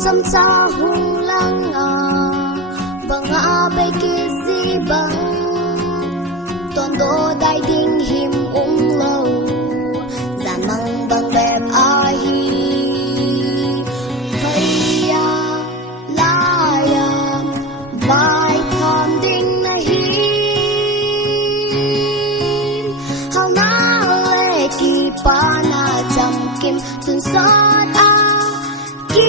Sam sa hung lang bang abay kisi bang tondo dai ding him lo gian mang bang bẹp ahi haya laya vai tham ding na him hao na le ki pa na cham kim sun sot a ki